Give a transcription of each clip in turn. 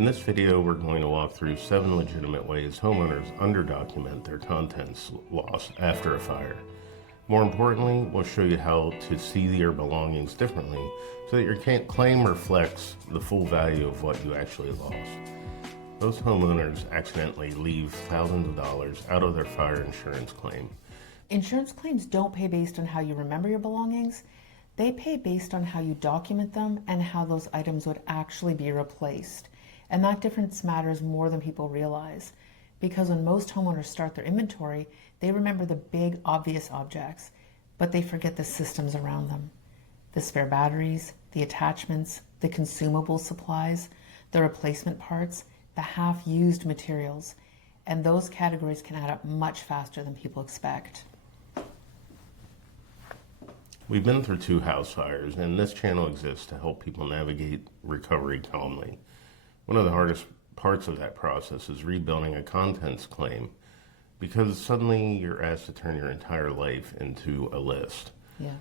In this video, we're going to walk through 7 legitimate ways homeowners underdocument their contents loss after a fire. More importantly, we'll show you how to see your belongings differently so that your claim reflects the full value of what you actually lost. Most homeowners accidentally leave thousands of dollars out of their fire insurance claim. Insurance claims don't pay based on how you remember your belongings. They pay based on how you document them and how those items would actually be replaced. And that difference matters more than people realize, because when most homeowners start their inventory, they remember the big, obvious objects, but they forget the systems around them. The spare batteries, the attachments, the consumable supplies, the replacement parts, the half-used materials, and those categories can add up much faster than people expect. We've been through 2 house fires, and this channel exists to help people navigate recovery calmly. One of the hardest parts of that process is rebuilding a contents claim, because suddenly you're asked to turn your entire life into a list. Yeah.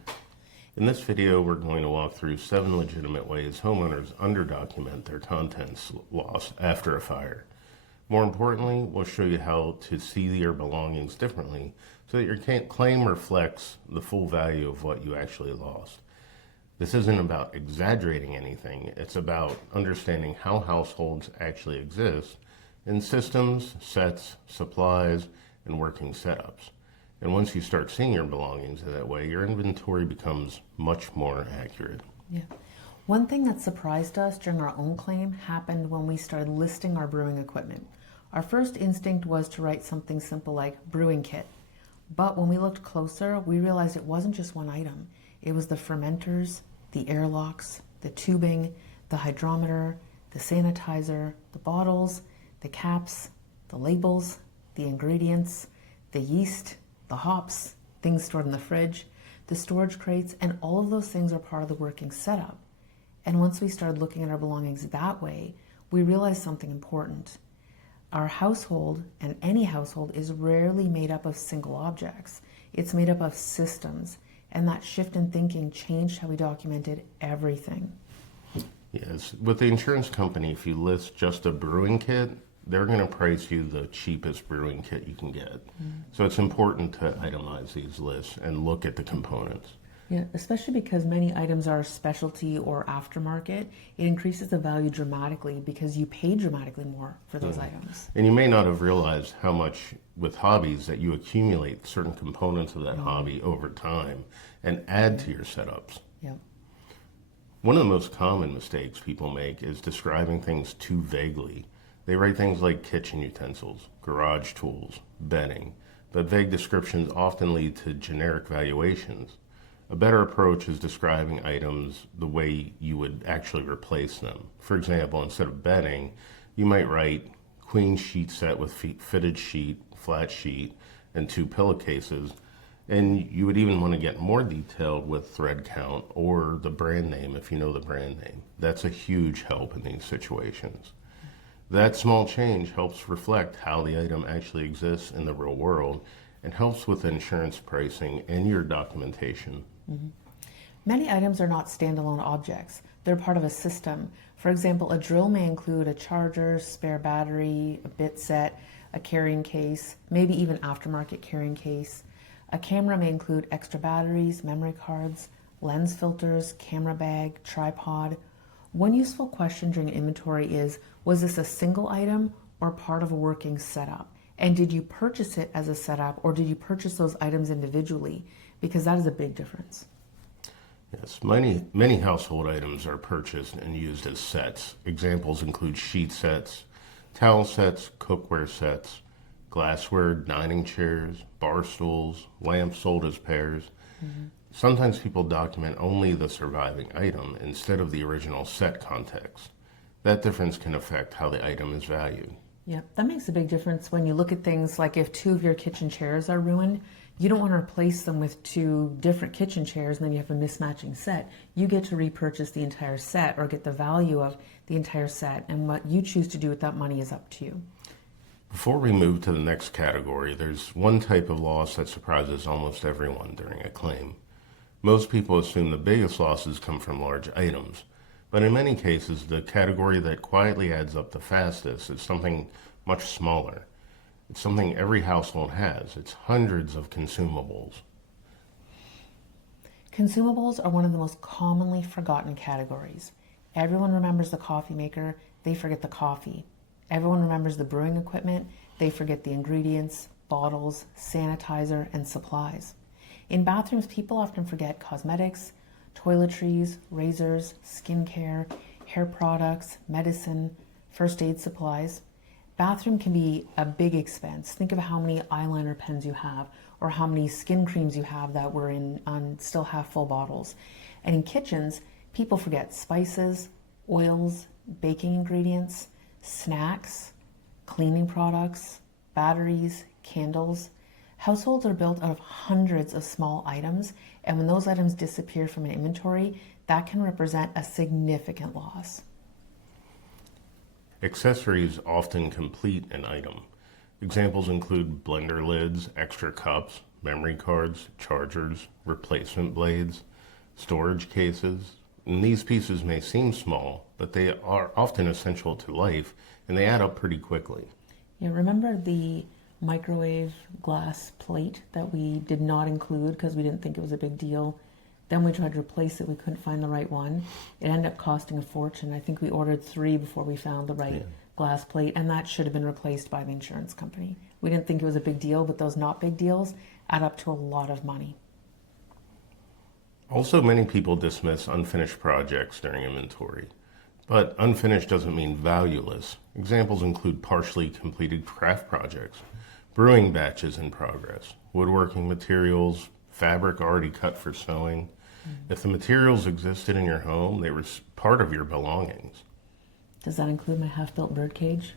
In this video, we're going to walk through 7 legitimate ways homeowners underdocument their contents loss after a fire. More importantly, we'll show you how to see your belongings differently so that your claim reflects the full value of what you actually lost. This isn't about exaggerating anything, it's about understanding how households actually exist in systems, sets, supplies, and working setups. And once you start seeing your belongings that way, your inventory becomes much more accurate. Yeah. One thing that surprised us during our own claim happened when we started listing our brewing equipment. Our first instinct was to write something simple like brewing kit. But when we looked closer, we realized it wasn't just one item. It was the fermenters, the airlocks, the tubing, the hydrometer, the sanitizer, the bottles, the caps, the labels, the ingredients, the yeast, the hops, things stored in the fridge, the storage crates, and all of those things are part of the working setup. And once we started looking at our belongings that way, we realized something important. Our household, and any household, is rarely made up of single objects. It's made up of systems, and that shift in thinking changed how we documented everything. Yes, with the insurance company, if you list just a brewing kit, they're going to price you the cheapest brewing kit you can get. So it's important to itemize these lists and look at the components. Yeah, especially because many items are specialty or aftermarket. It increases the value dramatically because you pay dramatically more for those items. And you may not have realized how much with hobbies that you accumulate certain components of that hobby over time and add to your setups. Yeah. One of the most common mistakes people make is describing things too vaguely. They write things like kitchen utensils, garage tools, bedding, but vague descriptions often lead to generic valuations. A better approach is describing items the way you would actually replace them. For example, instead of bedding, you might write queen sheet set with fitted sheet, flat sheet, and 2 pillowcases. And you would even want to get more detailed with thread count or the brand name if you know the brand name. That's a huge help in these situations. That small change helps reflect how the item actually exists in the real world and helps with insurance pricing and your documentation. Many items are not standalone objects. They're part of a system. For example, a drill may include a charger, spare battery, a bit set, a carrying case, maybe even aftermarket carrying case. A camera may include extra batteries, memory cards, lens filters, camera bag, tripod. One useful question during inventory is, was this a single item or part of a working setup? And did you purchase it as a setup or did you purchase those items individually? Because that is a big difference. Yes, many household items are purchased and used as sets. Examples include sheet sets, towel sets, cookware sets, glassware, dining chairs, bar stools, lamps sold as pairs. Sometimes people document only the surviving item instead of the original set context. That difference can affect how the item is valued. Yeah, that makes a big difference when you look at things like if 2 of your kitchen chairs are ruined, you don't want to replace them with 2 different kitchen chairs and then you have a mismatching set. You get to repurchase the entire set or get the value of the entire set, and what you choose to do with that money is up to you. Before we move to the next category, there's one type of loss that surprises almost everyone during a claim. Most people assume the biggest losses come from large items, But in many cases, the category that quietly adds up the fastest is something much smaller. It's something every household has. It's hundreds of consumables. Consumables are one of the most commonly forgotten categories. Everyone remembers the coffee maker, they forget the coffee. Everyone remembers the brewing equipment, they forget the ingredients, bottles, sanitizer, and supplies. In bathrooms, people often forget cosmetics, toiletries, razors, skincare, hair products, medicine, first aid supplies. Bathroom can be a big expense. Think of how many eyeliner pens you have or how many skin creams you have that were in on still half full bottles. And in kitchens, people forget spices, oils, baking ingredients, snacks, cleaning products, batteries, candles. Households are built out of hundreds of small items, and when those items disappear from an inventory, that can represent a significant loss. Accessories often complete an item. Examples include blender lids, extra cups, memory cards, chargers, replacement blades, storage cases. And these pieces may seem small, but they are often essential to life, and they add up pretty quickly. Yeah, remember the microwave glass plate that we did not include because we didn't think it was a big deal? Then we tried to replace it. We couldn't find the right one. It ended up costing a fortune. I think we ordered 3 before we found the right glass plate, and that should have been replaced by the insurance company. We didn't think it was a big deal, but those not big deals add up to a lot of money. Also, many people dismiss unfinished projects during inventory. But unfinished doesn't mean valueless. Examples include partially completed craft projects, brewing batches in progress, woodworking materials, fabric already cut for sewing. If the materials existed in your home, they were part of your belongings. Does that include my half-built birdcage?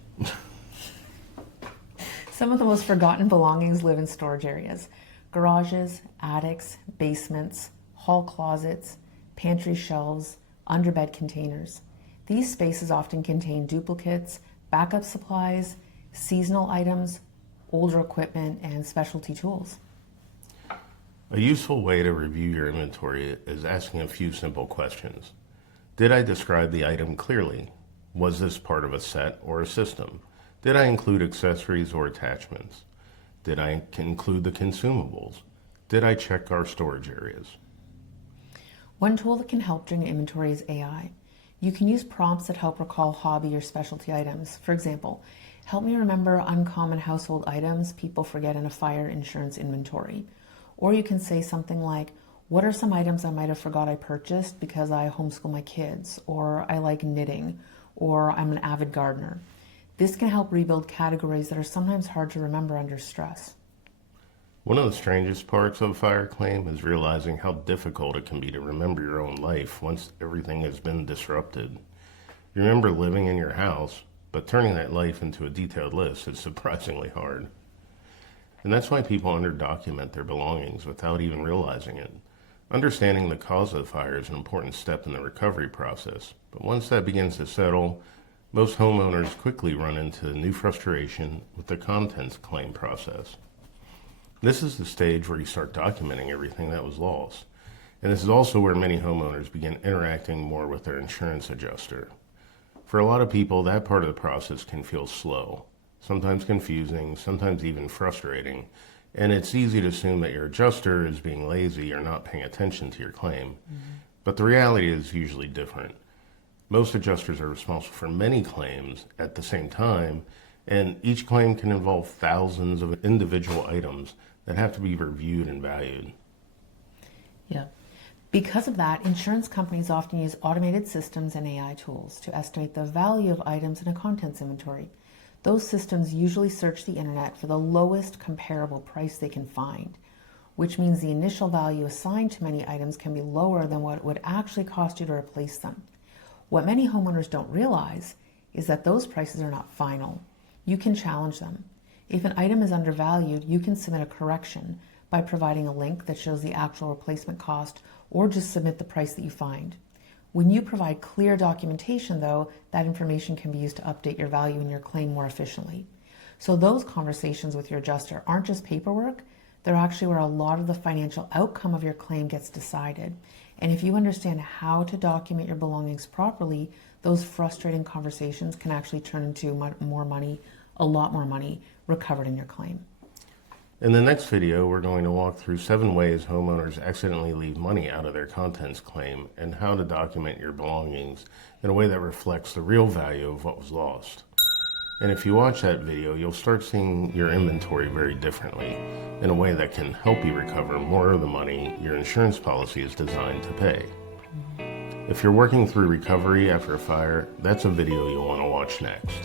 Some of the most forgotten belongings live in storage areas: garages, attics, basements, hall closets, pantry shelves, underbed containers. These spaces often contain duplicates, backup supplies, seasonal items, older equipment, and specialty tools. A useful way to review your inventory is asking a few simple questions. Did I describe the item clearly? Was this part of a set or a system? Did I include accessories or attachments? Did I include the consumables? Did I check our storage areas? One tool that can help during inventory is AI. You can use prompts that help recall hobby or specialty items. For example, help me remember uncommon household items people forget in a fire insurance inventory. Or you can say something like, what are some items I might have forgot I purchased because I homeschool my kids, or I like knitting, or I'm an avid gardener. This can help rebuild categories that are sometimes hard to remember under stress. One of the strangest parts of a fire claim is realizing how difficult it can be to remember your own life once everything has been disrupted. You remember living in your house, but turning that life into a detailed list is surprisingly hard. And that's why people underdocument their belongings without even realizing it. Understanding the cause of the fire is an important step in the recovery process, but once that begins to settle, most homeowners quickly run into new frustration with the contents claim process. This is the stage where you start documenting everything that was lost. And this is also where many homeowners begin interacting more with their insurance adjuster. For a lot of people, that part of the process can feel slow, sometimes confusing, sometimes even frustrating, and it's easy to assume that your adjuster is being lazy or not paying attention to your claim. But the reality is usually different. Most adjusters are responsible for many claims at the same time, and each claim can involve thousands of individual items that have to be reviewed and valued. Yeah. Because of that, insurance companies often use automated systems and AI tools to estimate the value of items in a contents inventory. Those systems usually search the internet for the lowest comparable price they can find, which means the initial value assigned to many items can be lower than what it would actually cost you to replace them. What many homeowners don't realize is that those prices are not final. You can challenge them. If an item is undervalued, you can submit a correction by providing a link that shows the actual replacement cost, or just submit the price that you find. When you provide clear documentation, though, that information can be used to update your value in your claim more efficiently. So those conversations with your adjuster aren't just paperwork, they're actually where a lot of the financial outcome of your claim gets decided. And if you understand how to document your belongings properly, those frustrating conversations can actually turn into more money, a lot more money, recovered in your claim. In the next video, we're going to walk through 7 ways homeowners accidentally leave money out of their contents claim and how to document your belongings in a way that reflects the real value of what was lost. And if you watch that video, you'll start seeing your inventory very differently in a way that can help you recover more of the money your insurance policy is designed to pay. If you're working through recovery after a fire, that's a video you'll want to watch next.